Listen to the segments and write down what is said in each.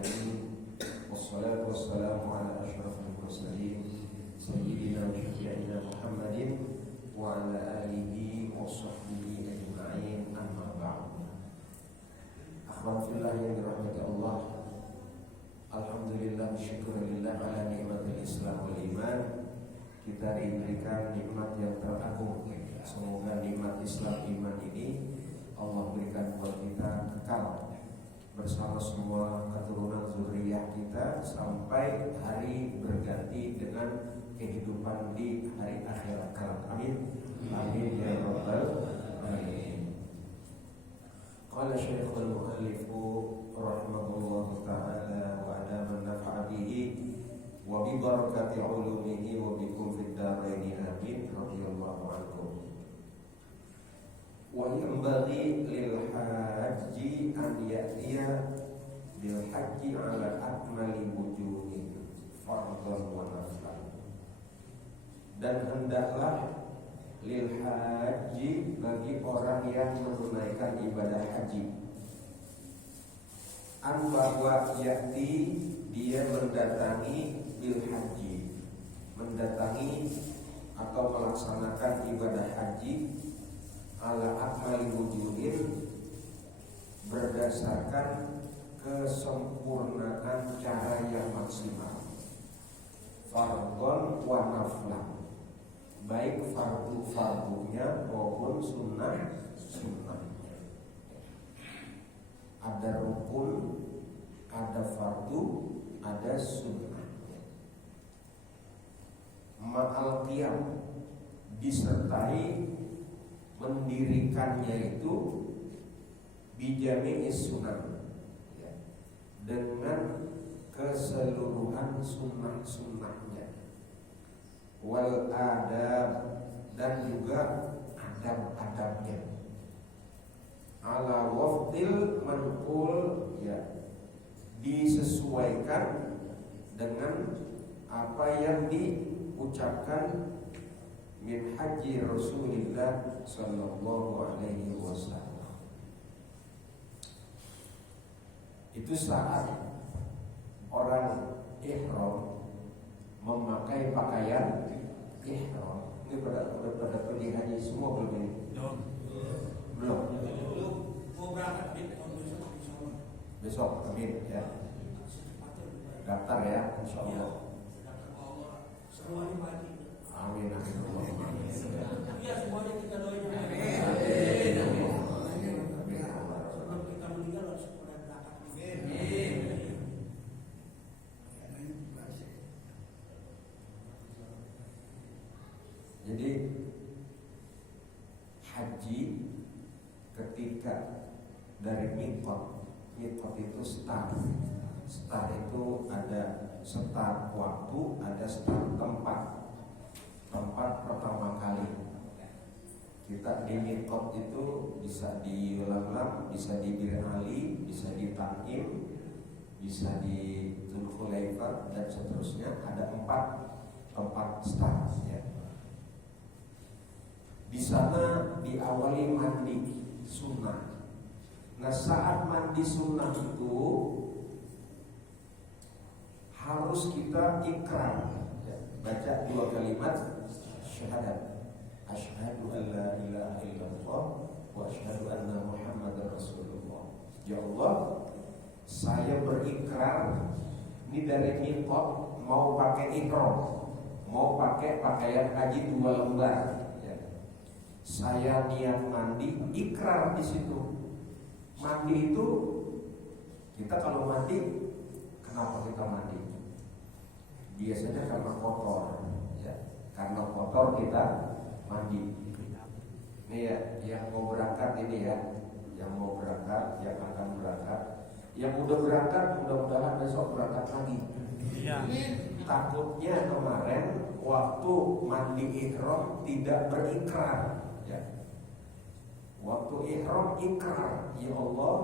alamin. Wassalatu wassalamu ala asyrafil mursalin sayyidina wa syafi'ina Muhammadin wa ala alihi wa sahbihi ajma'in. Amma ba'd. Akhwan fillah yang dirahmati Allah, alhamdulillah syukurillah ala nikmatil Islam wal iman. Kita diberikan nikmat yang teragung. Semoga nikmat Islam iman ini Allah berikan buat kita kekal bersama semua keturunan zuriyah kita sampai hari berganti dengan kehidupan di hari akhirat kelak. Amin. Amin ya rabbal alamin. Qala Syekhul Mu'allif rahimahullahu ta'ala wa adama nafa'a bihi wa bi barakati ulumihi wa bikum fid dharain amin. Radhiyallahu ankum. Wa yanbaghi lil haji an ya'tiya bil haji ala akmali wujuhin fardhan wa naflan. Dan hendaklah lil haji bagi orang yang menunaikan ibadah haji an bahwa ya'ti dia mendatangi bil haji, mendatangi atau melaksanakan ibadah haji ala akmali wujuhin berdasarkan kesempurnaan cara yang maksimal, fardhon wa naflan, baik fardu-fardunya maupun sunnah-sunnahnya. Ada rukun, ada fardu, ada sunnahnya. Ma'al qiyam, disertai mendirikannya itu bijami'is sunan, ya, dengan keseluruhan sunnah-sunnahnya, wal adab, dan juga adab-adabnya, ala wafdil manqul, ya, disesuaikan dengan apa yang diucapkan min haji Rasulillah sallallahu alaihi wasallam. Itu saat orang ihram memakai pakaian ihram. Ini pada pergi haji semua belum ini? Belum. Mau berangkat besok, amin ya. Daftar ya, insyaallah. Semua dimati. Amin, amin. Ya, semuanya kita doain. Amin. Sebelum kita meninggal harus berangkat. Jadi haji ketika dari miqat itu start itu ada start waktu, ada start tempat. Tempat pertama kali kita di miqat itu bisa di Lamlam, bisa di Bir Ali, bisa di Tanim, bisa di Dzulkhuleifah dan seterusnya. Ada 4 tempat start ya. Di sana diawali mandi sunnah. Nah, saat mandi sunnah itu harus kita ikrar, ya, baca 2 kalimat syahadat, asyhadu an la ilaha illallah wa asyhadu anna Muhammadar Rasulullah. Ya Allah, saya berikrar ini dari miqat mau pakai ihram, mau pakai pakaian haji 2 lembar. Saya niat mandi, ikrar di situ. Mandi itu kita kalau mandi, kenapa kita mandi? Biasanya karena kotor, ya. Karena kotor kita mandi. Ini ya, yang mau berangkat ini ya, yang mau berangkat, yang akan berangkat, yang udah berangkat, mudah-mudahan besok berangkat lagi. Ya. Takutnya kemarin waktu mandi ihram tidak berikrar. Waktu ihram ikrar, ya Allah,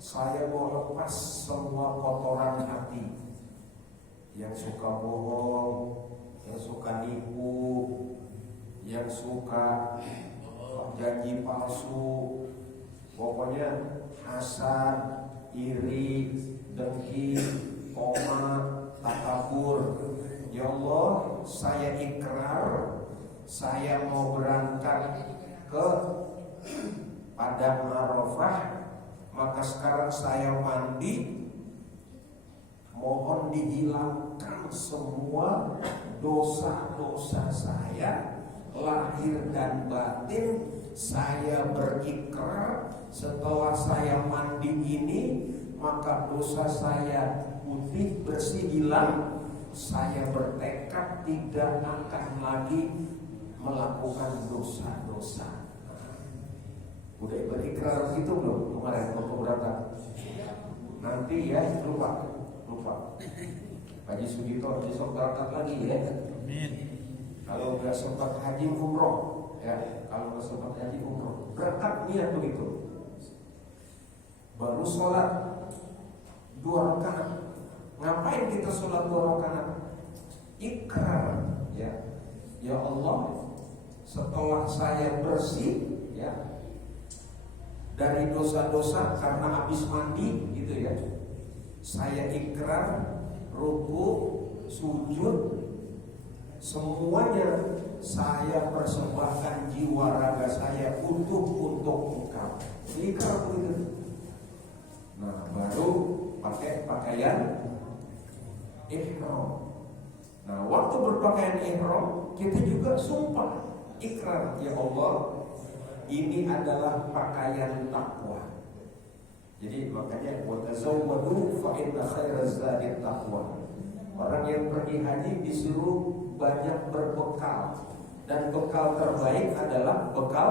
saya mau lepas semua kotoran hati, yang suka bohong, yang suka nipu, yang suka janji palsu, pokoknya hasad, iri, dengki, koma, takabur. Ya Allah, saya ikrar, saya mau berangkat ke Padang Arafah, maka sekarang saya mandi, mohon dihilangkan semua dosa-dosa saya lahir dan batin. Saya berikrar setelah saya mandi ini, maka dosa saya putih bersih hilang. Saya bertekad tidak akan lagi melakukan dosa-dosa. Udah berikrar gitu belum kemarin waktu berangkat? Nanti ya, lupa. Pak Haji Sugito besok berangkat lagi ya. Amin. Kalau nggak sempat haji umroh, ya. Kalau nggak sempat haji umroh, berangkat niat begitu. Baru sholat 2 rakaat. Ngapain kita sholat 2 rakaat? Ikrar, ya. Ya Allah, setelah saya bersih, ya, dari dosa-dosa karena habis mandi, gitu ya. Saya ikrar, ruku, sujud, semuanya saya persembahkan jiwa raga saya utuh untuk Engkau. Ikrar begitu. Nah, baru pakai pakaian ihram. Nah, waktu berpakaian ihram, kita juga sumpah ikrar, ya Allah, ini adalah pakaian takwa. Jadi makanya wa tazawwadu fa inna khairaz zadi taqwa. Orang yang pergi haji disuruh banyak berbekal, dan bekal terbaik adalah bekal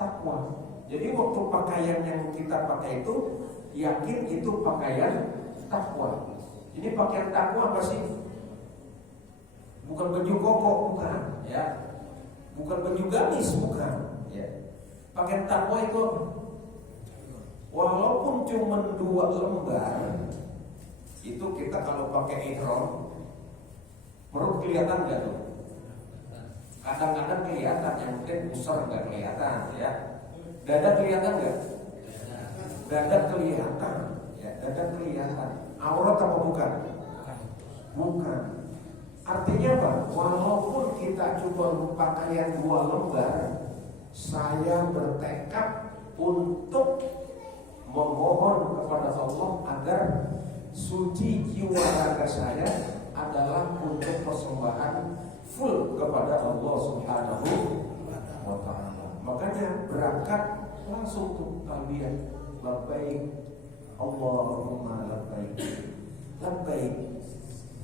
takwa. Jadi waktu pakaian yang kita pakai itu, yakin itu pakaian takwa. Ini pakaian takwa apa sih? Bukan baju koko, bukan, ya. Bukan baju gamis, bukan, ya. Pakaian takwa itu walaupun cuma 2 lembar, itu kita kalau pakai ihram, perut kelihatan nggak tuh? Kadang-kadang kelihatan, yang mungkin pusar nggak kelihatan, ya. Dada kelihatan nggak? Dada kelihatan, ya. Dada kelihatan. Aurat apa bukan? Bukan. Artinya apa? Walaupun kita cuma pakaian 2 lembar, saya bertekad untuk memohon kepada Allah agar suci jiwa raga saya adalah untuk persembahan full kepada Allah Subhanahu wa ta'ala. Makanya berangkat langsung tuh talbiyah, labbaik Allahumma labbaik, labbaik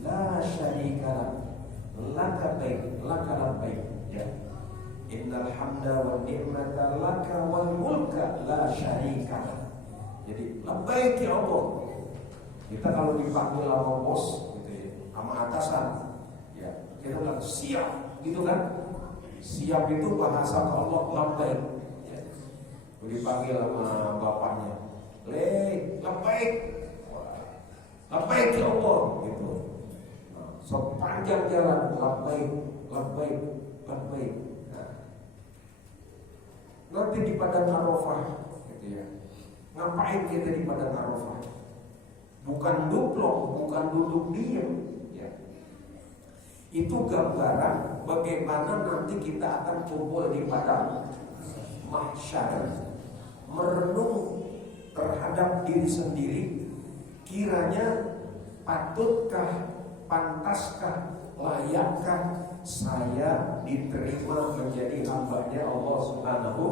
la syarika laka baik, laka labbaik, ya. Innal hamda wa ni'mata laka wal mulka la syarika. Jadi labbaik ya Allah. Kita kalau dipanggil sama bos gitu ya, sama atasan, ya, kita bilang siap gitu kan. Siap itu bahasa Allah labbaik, ya. Dipanggil sama bapaknya, labbaik. Labbaik ya Allah gitu. Nah, sepanjang jalan labbaik, labbaik, labbaik. Nanti di Padang Arafah gitu ya. Ngapain kita di Padang Arafah? Bukan duplok, bukan duduk diam, ya. Itu gambaran bagaimana nanti kita akan kumpul di Padang Mahsyar, merenung terhadap diri sendiri. Kiranya patutkah, pantaskah, layakkah saya diterima menjadi hambanya Allah Subhanahu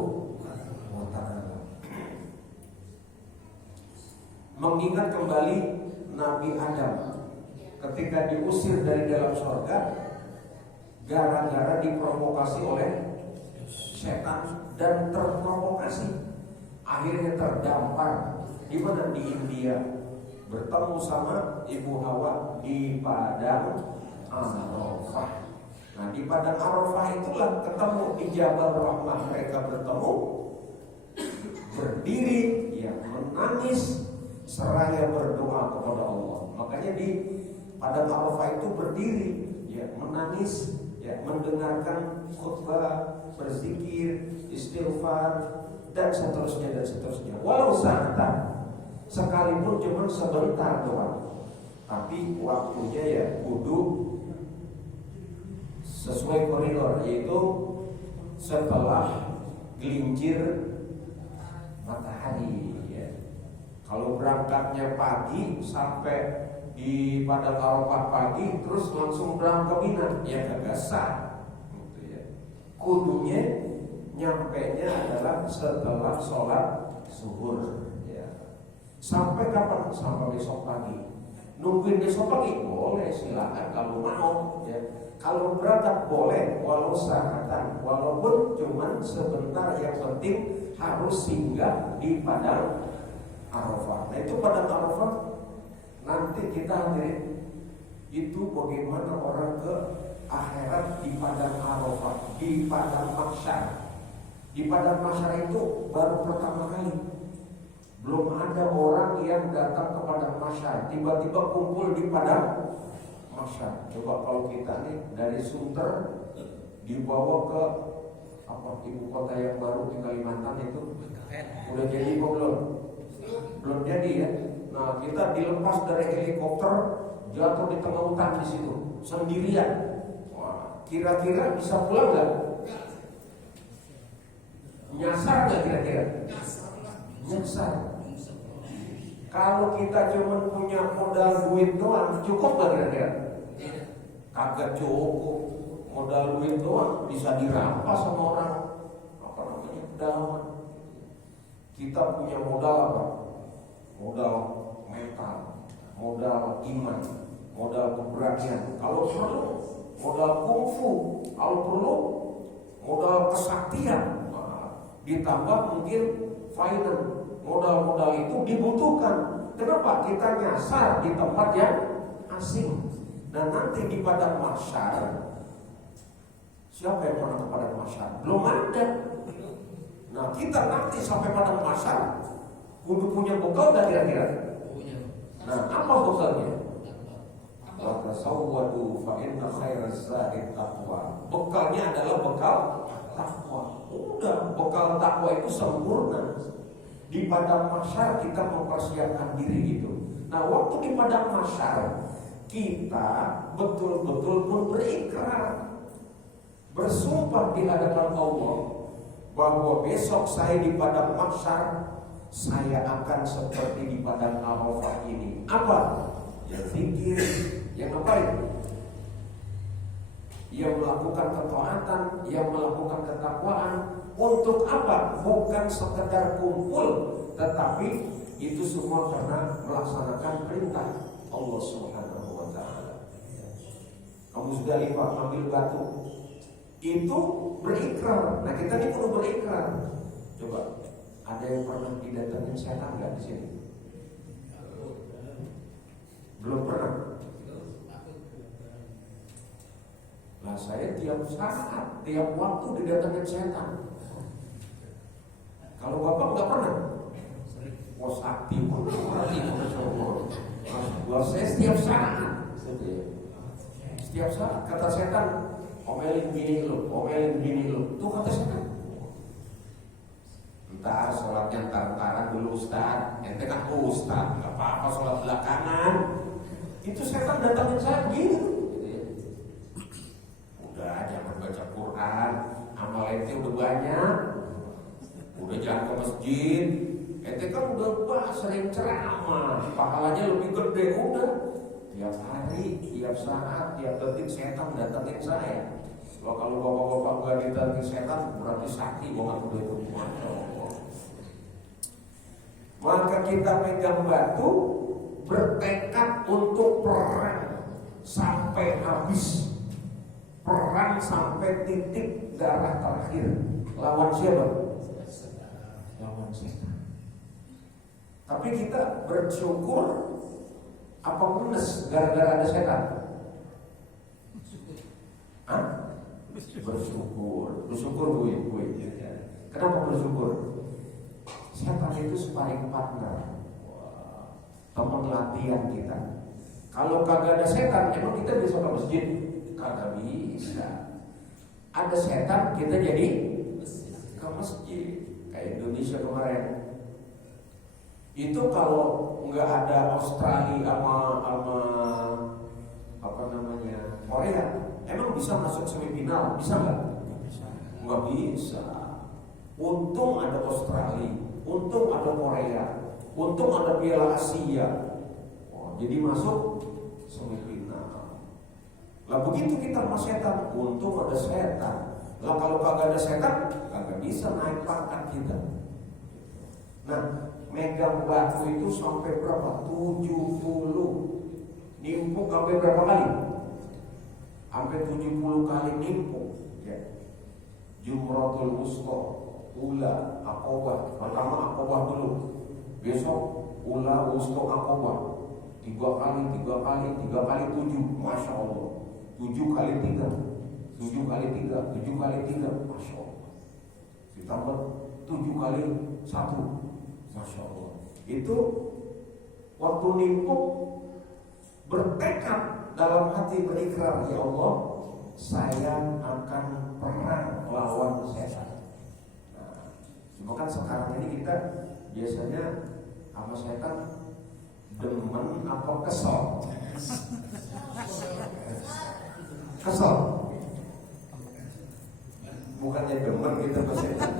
wa ta'ala. Mengingat kembali Nabi Adam ketika diusir dari dalam surga gara-gara diprovokasi oleh setan dan terprovokasi, akhirnya terdampar di mana? Di India, bertemu sama Ibu Hawa di Padang Arafah. Nah, di Padang Arafah itulah ketemu di Jabal Rahmah, mereka bertemu, berdiri, ya, menangis seraya berdoa kepada Allah. Makanya di Padang Arafah itu berdiri, ya, menangis, ya, mendengarkan khutbah, berzikir, istighfar, dan seterusnya dan seterusnya. Walau sa'atan, sekalipun cuma sebentar doang, tapi waktunya ya kudu sesuai koridor, yaitu setelah gelincir matahari ya. Kalau berangkatnya pagi sampai di Padang Arafah pagi terus langsung berangkat ke Mina, ya kagak sah gitu ya. Kudunya nyampenya adalah setelah sholat zuhur ya. Sampai kapan? Sampai besok pagi. Nungguin besok pagi boleh, silakan kalau mau ya. Kalau berangkat boleh, walau sahatan, walaupun cuman sebentar, yang penting harus singgah di Padang Arafah. Nah itu Padang Arafah nanti kita hadirin, itu bagaimana orang ke akhirat di Padang Arafah, di Padang Mahsyar. Di Padang Mahsyar itu baru pertama kali. Belum ada orang yang datang ke Padang Mahsyar, tiba-tiba kumpul di Padang Mahsyar. Coba kalau kita nih dari Sunter dibawa ke ibu kota yang baru di Kalimantan itu, udah jadi kok belum? Belum jadi ya. Nah kita dilepas dari helikopter, jatuh di tengah hutan di situ sendirian. Wah, kira-kira bisa pulang nggak? Nyasar nggak kira-kira? Nyasar. Kalau kita cuma punya modal duit doang, cukup nggak kira-kira? Kagak cukup. Modal duit doang bisa dirampas sama orang pedalaman. Kita punya modal apa? Modal mental, modal iman, modal keberanian. Kalau perlu modal kungfu, kalau perlu modal kesaktian. Ditambah mungkin finance. Modal-modal itu dibutuhkan. Kenapa? Kita nyasar di tempat yang asing. Dan nanti di Padang Mahsyar, siapa yang pernah ke Padang Mahsyar? Belum ada. Nah kita nanti sampai Padang Mahsyar kudu punya bekal gak kira-kira? Nah apa bekalnya? Wa tasawwadu fa inna khairaz zadi taqwa. Bekalnya adalah bekal takwa. Udah, bekal takwa itu sempurna. Di Padang Mahsyar kita mempersiapkan diri itu. Nah waktu di Padang Mahsyar kita betul-betul pun berikrar, bersumpah di hadapan Allah bahwa besok saya di Padang Mahsyar saya akan seperti di Padang Arafah ini. Apa? Yang zikir, yang ngapain? Yang melakukan ketaatan, yang melakukan ketakwaan. Untuk apa? Bukan sekedar kumpul, tetapi itu semua karena melaksanakan perintah Allah Subhanahu wa Ta'ala. Kamu sudah lipat ambil batu, itu berikrar. Nah kita ini perlu berikrar. Coba, ada yang pernah didatengin setan nggak di sini? Belum pernah. Nah saya tiap saat, tiap waktu didatengin setan. Kalau bapak nggak pernah? Wah sakti, saya setiap saat. Setiap saat kata setan, omelin bini lo, omelin bini lo. Tuh kata setan. Ntar sholatnya ntar-ntaran dulu Ustaz. Ente kan Ustaz, nggak apa-apa sholat belakangan. Itu setan datangin saya begini. Udah jangan baca Quran, amal ente udah banyak. Udah jangan ke masjid. Ente kan udah sering ceramah, pahalanya lebih gede. Udah tiap hari, tiap saat, tiap detik setan datangin saya. Kalau bapak-bapak gak datangin setan, berarti sakti banget udah itu. Maka kita pegang batu, bertekad untuk perang sampai habis. Perang sampai titik darah terakhir. Lawan siapa? Lawan setan. Tapi kita bersyukur apa menes gara-gara ada setan? Hah? Bersyukur. Bersyukur gue. Kenapa bersyukur? Setan itu sparring partner, teman latihan kita. Kalau kagak ada setan, emang kita bisa ke masjid? Kagak bisa. Ada setan, kita jadi ke masjid. Kayak Indonesia kemarin, Itu kalau nggak ada Australia sama apa namanya Korea, emang bisa masuk semifinal? Bisa nggak? Nggak bisa. Untung ada Australia, untung ada Korea, untung ada Piala Asia. Oh, jadi masuk semifinal. Lah begitu kita sama setan, untung ada setan. Lah kalau kagak ada setan, kagak bisa naik pangkat kita. Nah, megang batu itu sampai berapa? 70. Nimpuk sampai berapa kali? Sampai 70 kali nimpuk. Ya. Jumratul Wusta, Ula, Aqobah. Pertama Aqobah dulu. Besok Ula, Wusta, Aqobah. 3 kali, 7. Masya Allah. 7 kali 3. 7 kali 3. 7 kali 3. Masya Allah. Ditambah 7 kali 1. Masya Allah. Itu waktu nimpuk bertekad dalam hati berikrar, ya Allah, saya akan perang lawan setan. Nah, cuma kan sekarang ini kita biasanya sama setan demen apa kesel? Kesel. Bukannya demen kita ke setan.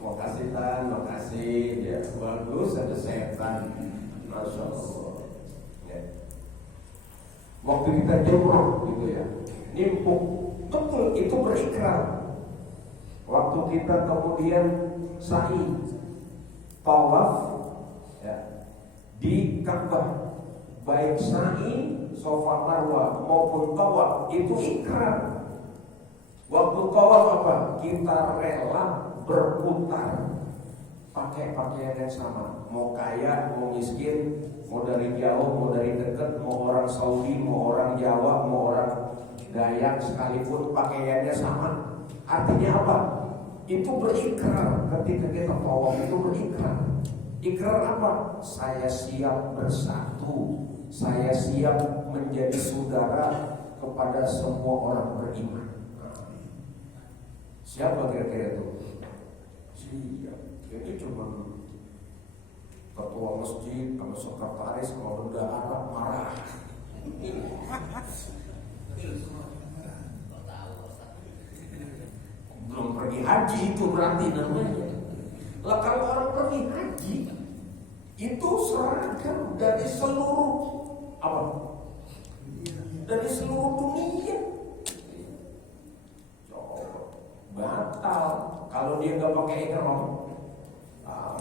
Makasih Tan, makasih ya, bagus ada setan, Masya Allah ya. Waktu kita jumroh gitu ya, nimpuk, betul itu berikrar. Waktu kita kemudian sa'i, tawaf ya, di Ka'bah, baik sa'i, Safa Marwah maupun tawaf, itu ikrar. Waktu tawaf apa? Kita rela berputar pakai pakaian yang sama, mau kaya, mau miskin, mau dari jauh, mau dari dekat, mau orang Saudi, mau orang Jawa, mau orang Dayak, sekalipun pakaiannya sama. Artinya apa? Itu berikrar. Ketika kita tawaf itu berikrar. Ikrar apa? Saya siap bersatu, saya siap menjadi saudara kepada semua orang beriman. Siapa kira-kira itu? Iya, itu cuma ketua masjid, sama sekretaris, sama bendahara marah. Belum pergi haji itu berarti namanya. Lah kalau orang pergi haji itu seragam dari seluruh apa? Dari seluruh dunia. Batal kalau dia nggak pakai ihram.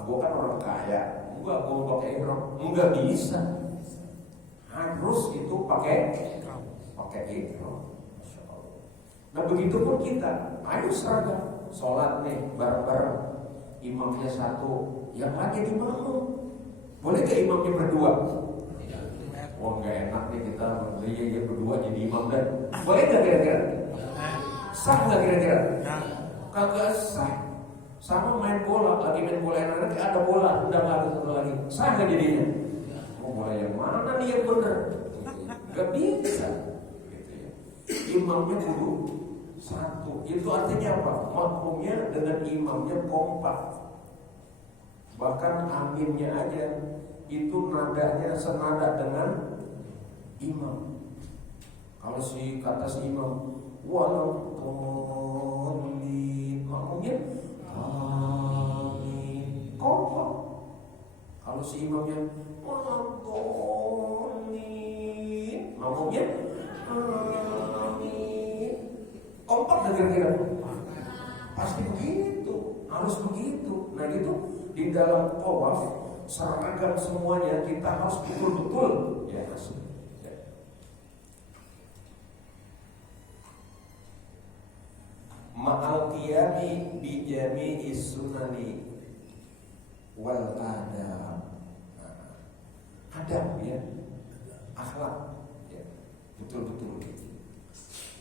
Gue kan orang kaya, gue pakai ihram, nggak bisa. Harus itu pakai ihram. Nah begitu pun kita, ayo seragam, sholat nih bareng-bareng. Imamnya satu, yang lagi di makmum. Boleh gak imamnya berdua? Oh nggak enak nih kita berdua jadi imam dan boleh nggak kira-kira? Sah nggak kira-kira? Kagak sah. Sama main bola, lagi main bola yang nanti ada bola, udah nggak ada satu lagi. Sah nggak jadinya? Mau bola yang mana nih yang bener? Gak bisa. Gitu ya. Imamnya kudu satu. Itu artinya apa? Makmumnya dengan imamnya kompak. Bahkan aminnya aja itu nadanya senada dengan imam. Kalau kata si imam, walau tolin, makmumnya amin, kompak. Kalau si imamnya walau tolin, makmumnya amin, kompak dan kira-kira pasti begitu, harus begitu. Nah itu di dalam tawaf seragam semuanya kita harus betul-betul ya asli. Ma'al qiyami bi jami'i sunani wal adab. Adab ya, akhlak ya, betul-betul.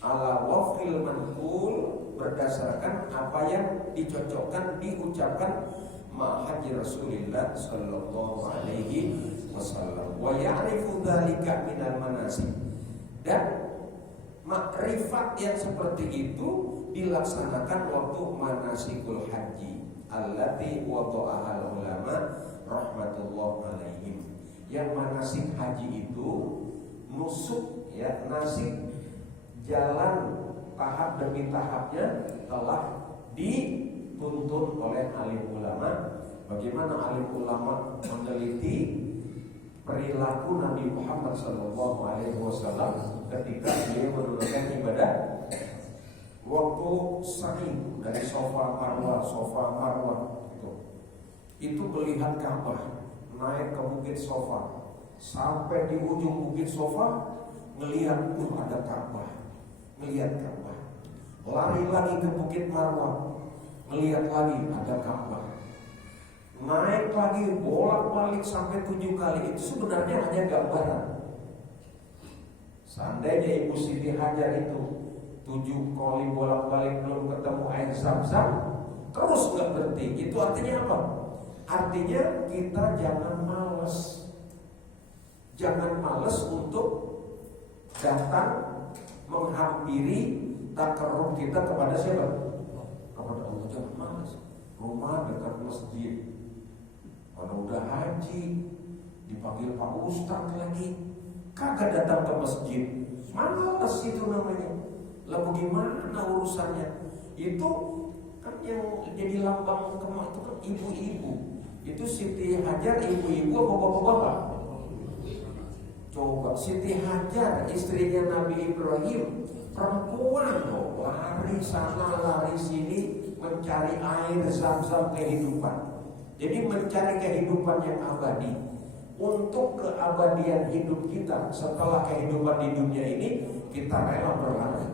Ala wafil manqul, berdasarkan apa yang dicocokkan, diucapkan ma'haji Rasulullah sallallahu alaihi wasallam. Wa ya'rifu dzalika minal manasik. Dan makrifat yang seperti itu dilaksanakan waktu manasikul haji. allati wada'ahal ulama rahmatullah alaihim. Yang manasik haji itu nusuk ya, nasik jalan tahap demi tahapnya telah dituntun oleh alim ulama. Bagaimana alim ulama meneliti perilaku Nabi Muhammad SAW ketika dia menunaikan ibadah waktu sa'i dari Safa Marwah itu melihat Ka'bah, naik ke Bukit Safa sampai di ujung Bukit Safa melihat ada Ka'bah, lari lagi ke Bukit Marwah, melihat lagi ada Ka'bah, naik lagi bolak-balik sampai 7 kali. Itu sebenarnya hanya gambaran. Seandainya Ibu Siti Hajar itu 7 kali bolak-balik belum ketemu air Zam-Zam, terus nggak berhenti. Itu artinya apa? Artinya kita jangan malas untuk datang menghampiri takarrub kita kepada siapa? Kepada Allah. Jangan malas. Rumah dekat masjid. Kalau udah haji dipanggil Pak Ustadz lagi, kagak datang ke masjid. Malas itu namanya. Lalu gimana urusannya? Itu kan yang jadi lambang kemah itu kan ibu-ibu. Itu Siti Hajar ibu-ibu apa bapak-bapak? Coba Siti Hajar istrinya Nabi Ibrahim, perempuan loh, lari sana lari sini mencari air Zam-Zam kehidupan. Jadi mencari kehidupan yang abadi. Untuk keabadian hidup kita setelah kehidupan di dunia ini, kita rela berlari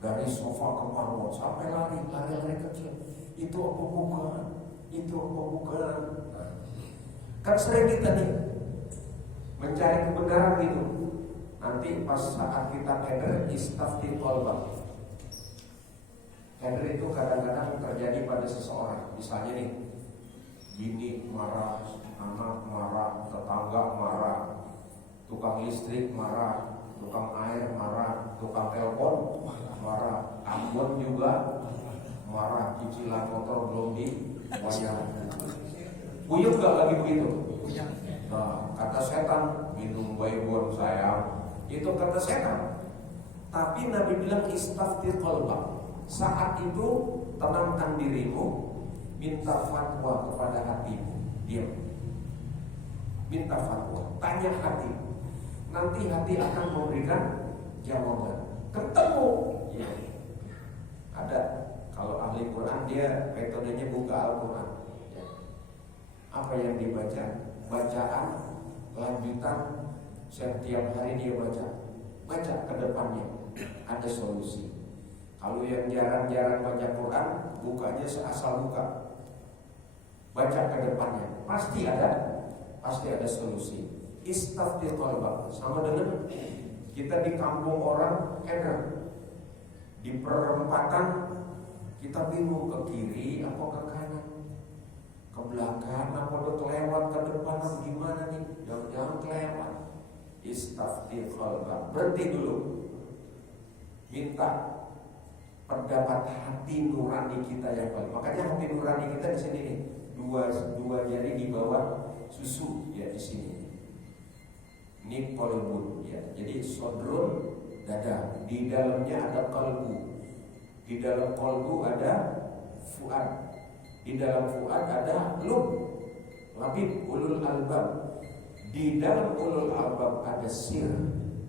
dari Safa ke Marwah sampai lari kecil. Itu apa bukan? Kan sering kita nih mencari kebenaran gitu. Nanti pas saat kita keder, istafti qalbak. Keder itu kadang-kadang terjadi pada seseorang. Misalnya nih, bini marah, anak marah, tetangga marah, tukang listrik marah, tukang air marah, tukang telepon marah, ambon juga marah, cicilan motor belum dibayar. Buyut gak lagi begitu? Nah, kata setan, minum baygon sayang. Itu kata setan. Tapi Nabi bilang istafti qalbak. Saat itu tenangkan dirimu, minta fatwa kepada hatimu. Diam. Minta fatwa, tanya hati. Nanti hati akan memberikan jawaban. Ketemu ya. Ada. Kalau ahli Quran dia metodenya buka Al-Quran ya. Apa yang dibaca? Bacaan lanjutan setiap hari dia baca ke depannya, ada solusi. Kalau yang jarang-jarang baca Quran, bukanya seasal buka, baca ke depannya, pasti ada solusi. Istafti qalbak. Sama dengan kita di kampung orang keder, di perempatan kita bingung ke kiri apa ke kanan, ke belakang apa udah kelewat ke depan apa gimana nih? Jangan kelewat. Istafti qalbak. Berhenti dulu. Minta pendapat hati nurani kita yang baik. Makanya hati nurani kita di sini nih, dua jari di bawah susu ya di sini. Ini qalbun ya. Jadi sodrun dada, di dalamnya ada qalbu. Di dalam qalbu ada fuad. Di dalam fuad ada labib, ulul albab. Di dalam ulul albab ada sir.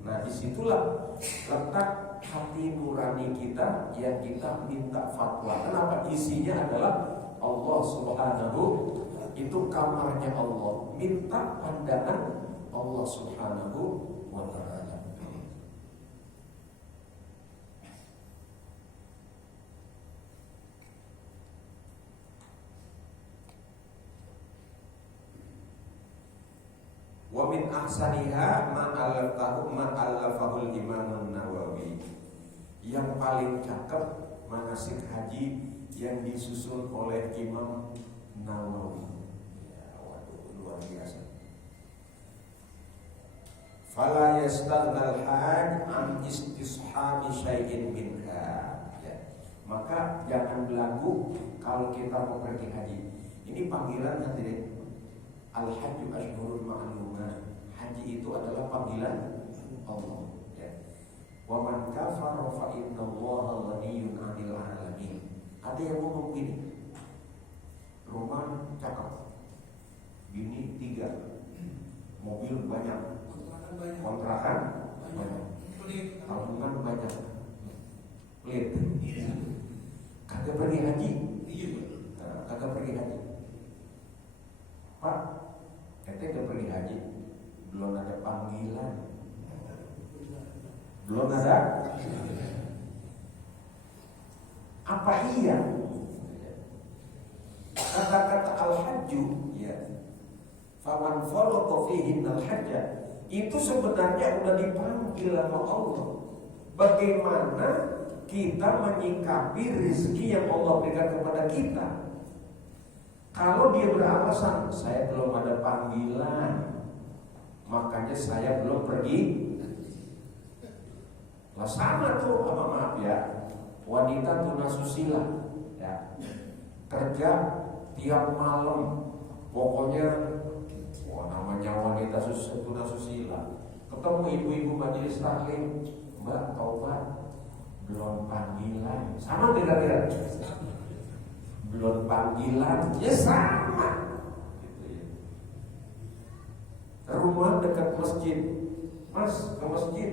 Nah disitulah letak hati nurani kita yang kita minta fatwa. Kenapa? Isinya adalah Allah Subhanahu, itu kamarnya Allah. Minta pandangan Allah Subhanahu wa ta'ala. Wa min ahsaniha ma'allafahul Imam Nawawi. Yang paling cakep manasik haji yang disusun oleh Imam Nawawi. Ya, waduh, luar biasa. Fala yastaghnal haj an istishabi syai'in minha. Ya. Maka jangan belagu kalau kita mau pergi haji. Ini panggilan hadirin. Al-hajju ashhurun ma'lumat. Haji itu adalah panggilan Allah. Ya. Wa man kafara fa innallaha ghaniyyun 'anil 'alamin. Ada yang ngomong gini, rumah cakep, bini 3, mobil banyak, kontrakan banyak, tabungan banyak, pelit, kagak pergi haji, kagak pergi haji. Pak, ente gak pergi haji, belum ada panggilan, belum ada. Apa iya? Kata-kata al-hajju, ya, faman farada fihi al-hajja, itu sebenarnya udah dipanggil sama Allah. Bagaimana kita menyikapi rezeki yang Allah berikan kepada kita? Kalau dia beralasan saya belum ada panggilan, makanya saya belum pergi. Lah sama tuh, maaf ya, wanita tunasusila, ya, kerja tiap malam, pokoknya, namanya wanita tunasusila, ketemu ibu-ibu majelis taklim, Mbak taubat, belum panggilan, sama kira-kira. Belum panggilan, ya sama. Rumah dekat masjid, Mas ke masjid,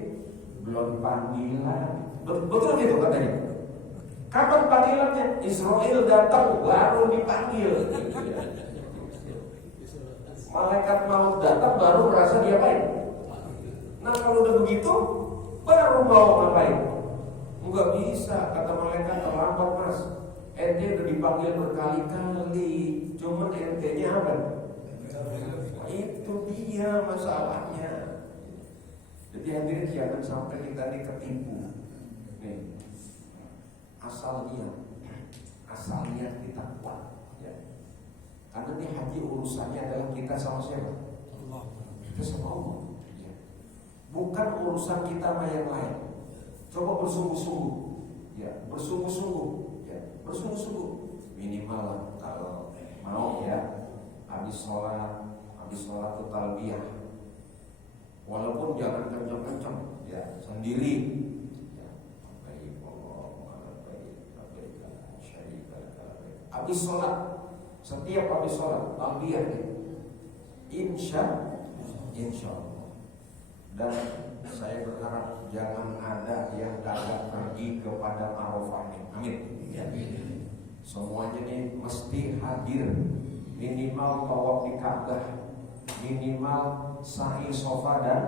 belum panggilan. Betul gitu katanya. Kapan panggilannya? Israel datang baru dipanggil. Malaikat maut datang baru merasa diapain. Nah kalau udah begitu, baru mau ngapain? Enggak bisa, kata malaikat, terlambat mas. Ente udah dipanggil berkali-kali, cuman ente-nya apa? Itu dia masalahnya. Jadi hadirin jangan sampai kita ini ketipu. Nih, asalnya kita kuat, ya. Karena ini haji urusannya adalah kita sama siapa? Allah. Kita sama Allah. Ya. Bukan urusan kita sama yang lain. Coba bersungguh-sungguh, ya, bersungguh-sungguh. Minimal kalau mau ya habis sholat itu talbiyah, walaupun jangan kencang-kencang ya, sendiri ya, habis sholat, setiap habis sholat talbiyah ya. Insya Allah. Dan saya berharap jangan ada yang gagal pergi kepada Arafah ini. Amin. Ya. Semuanya ini mesti hadir, minimal tawaf di Ka'bah, minimal sa'i Safa dan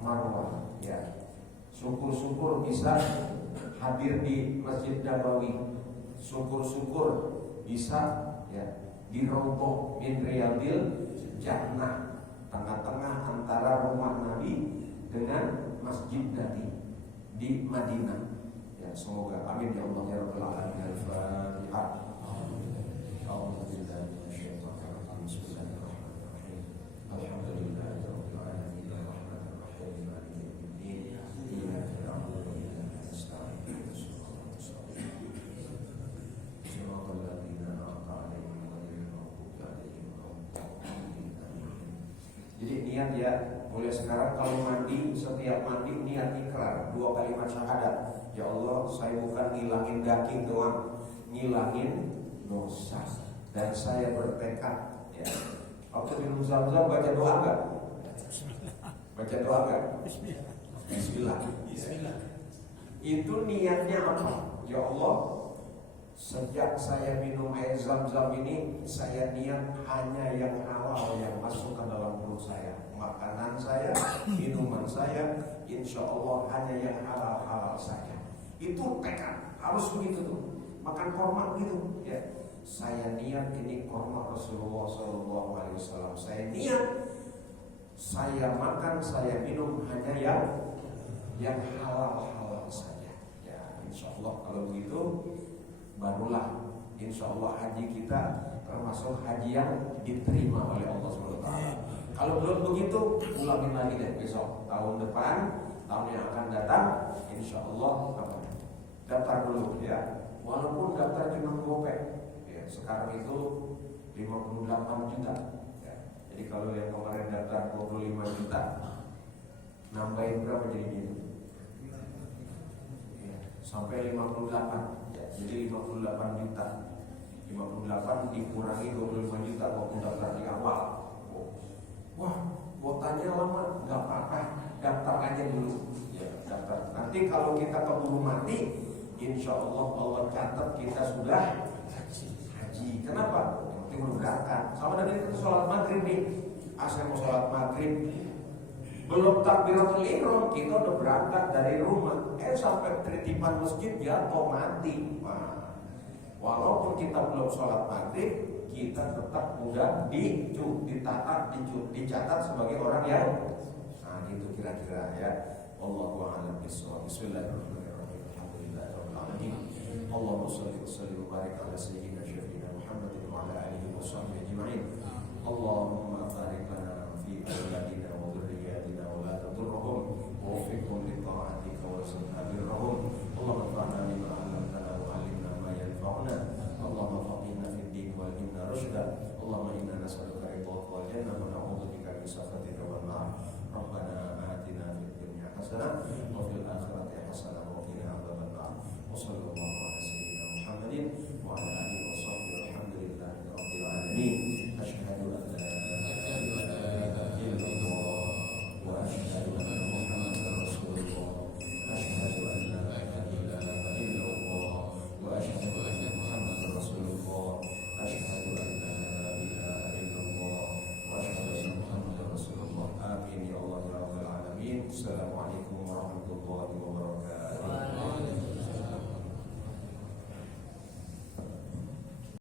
Marwah. Ya. Syukur-syukur bisa hadir di Masjid Nabawi. Syukur-syukur bisa ya di Raudhah min Riyadil Jannah, tengah-tengah antara rumah Nabi dengan Masjid Nabi di Madinah. Ya, semoga amin ya Allah ya rabbal alamin. Al-Fatihah. Alhamdulillah. Bismillahirrahmanirrahim. Alhamdulillahirabbil alamin. Arrahmanirrahim. Maliki yaumiddin. Iyyaka na'budu wa iyyaka nasta'in. Ihdinas siratal ladzina an'amta 'alaihim ghairil maghdubi 'alaihim waladdallin. Jadi niat ya, mulai sekarang kalau mandi, setiap mandi niat ikrar 2 kalimat syahadat. Ya Allah, saya bukan ngilangin daging doang, ngilangin dosa. Dan saya bertekad ya. Waktu minum Zam-Zam baca doa enggak? Baca doa enggak? Bismillah. Itu niatnya apa? Ya Allah, sejak saya minum air Zam-Zam ini, saya niat hanya yang halal yang masuk ke dalam perut saya. Makanan saya, minuman saya, insya Allah hanya yang halal-halal saja. Itu tekad, harus begitu tuh. Makan korma gitu, ya. Saya niat ini korma Rasulullah SAW. Saya niat, saya makan, saya minum hanya yang halal-halal saja. Ya, insya Allah kalau begitu, barulah insya Allah haji kita termasuk haji yang diterima oleh Allah SWT. Kalau belum begitu, ulangin lagi deh besok, tahun depan, tahun yang akan datang, insya Allah daftar dulu ya. walaupun daftar cuma gopek, ya, sekarang itu 58 juta. Ya. Jadi kalau yang kemarin daftar 25 juta, nambahin berapa jadinya itu? Ya, sampai 58. Ya, jadi 58 juta. 58 dikurangi 25 juta waktu daftar di awal. Wah, kuotanya lama, nggak apa-apa, daftar aja dulu. Ya, daftar. Nanti kalau kita keburu mati, insya Allah catat kita sudah haji. Kenapa? Nanti udah berangkat. Sama dengan kita sholat maghrib nih. Saya mau sholat maghrib, belum takbiratul ihram, kita udah berangkat dari rumah. Sampai tertipan masjid jatuh mati. Nah, walaupun kita belum sholat maghrib, kita tetap udah dicatat sebagai orang yang gitu kira-kira ya. Wallahu a'lam bishawab. Bismillahirrahmanirrahim. Alhamdulillahirabbil alamin. Allahumma shalli wa sallim wa barik ala sayyidina syafiina Muhammadin wa ala alihi wa sahbihi ajma'in. Allahumma barik lana fi awladina wa dhurriyyatina wa la tadurruhum wa waffiqhum li ta'atika wa sunna birrahum. Allahumma anfa'na bima 'allamtana wa 'allimna ma yanfa'una. Allahumma faqihna fid din wa inna rushda. Allahumma inna nas'aluka ridhaka wal jannah wa na'udzubika min sakhatika wan nar. Rabbana atina fid dunya hasanah wa fil akhirati hasanah wa qina adzaban nar. Wa sallallahu